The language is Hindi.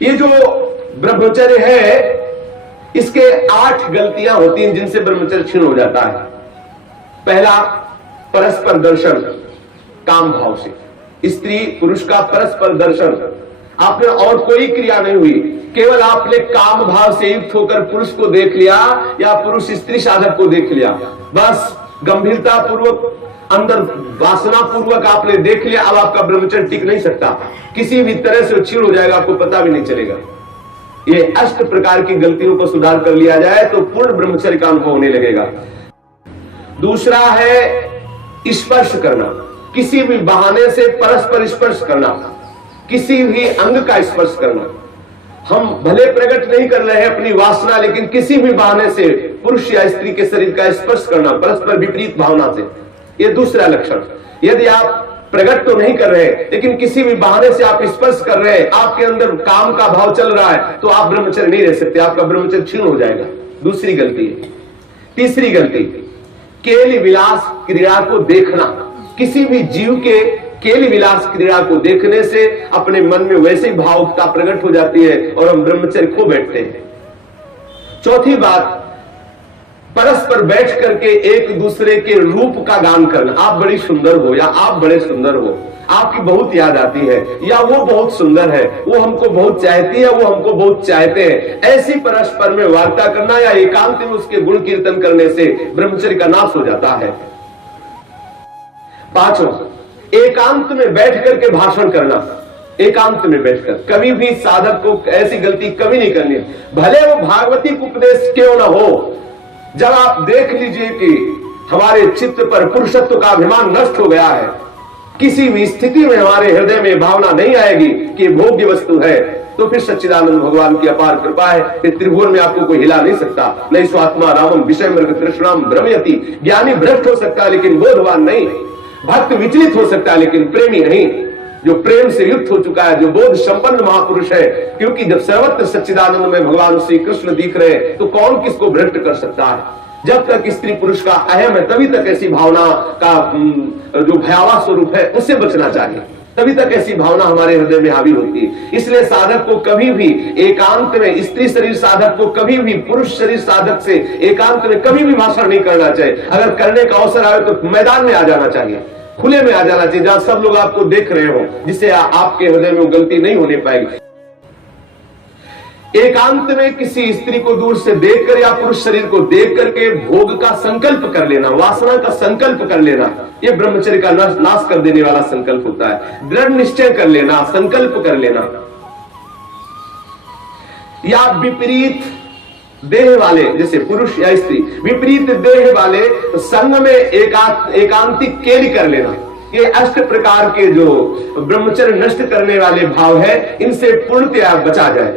ये जो ब्रह्मचर्य है, इसके 8 गलतियां होती हैं जिनसे ब्रह्मचर्य क्षीण हो जाता है। पहला, परस्पर दर्शन काम भाव से। स्त्री पुरुष का परस्पर दर्शन, आपने और कोई क्रिया नहीं हुई, केवल आपने काम भाव से युक्त होकर पुरुष को देख लिया या पुरुष स्त्री साधक को देख लिया, बस गंभीरता पूर्वक अंदर वासना पूर्वक आपने देख लिया। अब आपका ब्रह्मचर्य टिक नहीं सकता, किसी भी तरह से क्षीण हो जाएगा, आपको पता भी नहीं चलेगा। ये 8 प्रकार की गलतियों को सुधार कर लिया जाए तो पूर्ण ब्रह्मचर्य का अनुभव होने लगेगा। दूसरा है स्पर्श करना, किसी भी बहाने से परस्पर स्पर्श करना, किसी भी अंग का स्पर्श करना। हम भले प्रकट नहीं कर रहे हैं अपनी वासना, लेकिन किसी भी बहाने से पुरुष या स्त्री के शरीर का स्पर्श करना परस्पर विपरीत भावना से, ये दूसरा लक्षण। यदि आप प्रकट तो नहीं कर रहे लेकिन किसी भी बहाने से आप स्पर्श कर रहे हैं, आपके अंदर काम का भाव चल रहा है, तो आप ब्रह्मचर्य नहीं रह सकते, आपका ब्रह्मचर्य क्षीण हो जाएगा। दूसरी गलती है। तीसरी गलती, केली विलास क्रीड़ा को देखना। किसी भी जीव के केली विलास क्रीड़ा को देखने से अपने मन में वैसी भावुकता प्रकट हो जाती है और हम ब्रह्मचर्य खो बैठते हैं। चौथी बात, परस्पर बैठ करके एक दूसरे के रूप का गान करना। आप बड़ी सुंदर हो या आप बड़े सुंदर हो, आपकी बहुत याद आती है, या वो बहुत सुंदर है, वो हमको बहुत चाहती है, वो हमको बहुत चाहते हैं। ऐसी परस्पर में वार्ता करना या एकांत में उसके गुण कीर्तन करने से ब्रह्मचर्य का नाश हो जाता है। पांचों, एकांत में बैठ करके भाषण करना। एकांत में बैठकर कभी भी साधक को ऐसी गलती कभी नहीं करनी, भले वो भागवती उपदेश क्यों ना हो। जब आप देख लीजिए कि हमारे चित्त पर पुरुषत्व का अभिमान नष्ट हो गया है, किसी भी स्थिति में हमारे हृदय में भावना नहीं आएगी कि भोग्य वस्तु है, तो फिर सच्चिदानंद भगवान की अपार कृपा है कि त्रिभुवन में आपको कोई हिला नहीं सकता। नहीं स्वात्मा रामम विषय मृग तृष्णाम भ्रमयति। ज्ञानी भ्रष्ट हो सकता है लेकिन बोधवान नहीं, भक्त विचलित हो सकता है लेकिन प्रेमी नहीं। जो प्रेम से युक्त हो चुका है, जो बोध संपन्न महापुरुष है, क्योंकि जब सर्वत्र सच्चिदानंद में भगवान श्री कृष्ण दिख रहे हैं तो कौन किसको भ्रष्ट कर सकता है। जब तक स्त्री पुरुष का अहम है तभी तक ऐसी भावना का जो भयावह स्वरूप है उससे बचना चाहिए, तभी तक ऐसी भावना हमारे हृदय में हावी होती है। इसलिए साधक को कभी भी एकांत में, स्त्री शरीर साधक को कभी भी पुरुष शरीर साधक से एकांत में कभी भी भाषण नहीं करना चाहिए। अगर करने का अवसर आए तो मैदान में आ जाना चाहिए, खुले में आ जाना चाहिए, जहां सब लोग आपको देख रहे हो, जिससे आपके हृदय में वो गलती नहीं होने पाएगी। एकांत में किसी स्त्री को दूर से देखकर या पुरुष शरीर को देख करके भोग का संकल्प कर लेना, वासना का संकल्प कर लेना, यह ब्रह्मचर्य का नाश कर देने वाला संकल्प होता है। दृढ़ निश्चय कर लेना, संकल्प कर लेना। या विपरीत देह वाले, जैसे पुरुष या स्त्री विपरीत देह वाले संग में एकांतिक केली कर लेना। ये 8 प्रकार के जो ब्रह्मचर्य नष्ट करने वाले भाव है, इनसे पूर्णतया बचा जाए।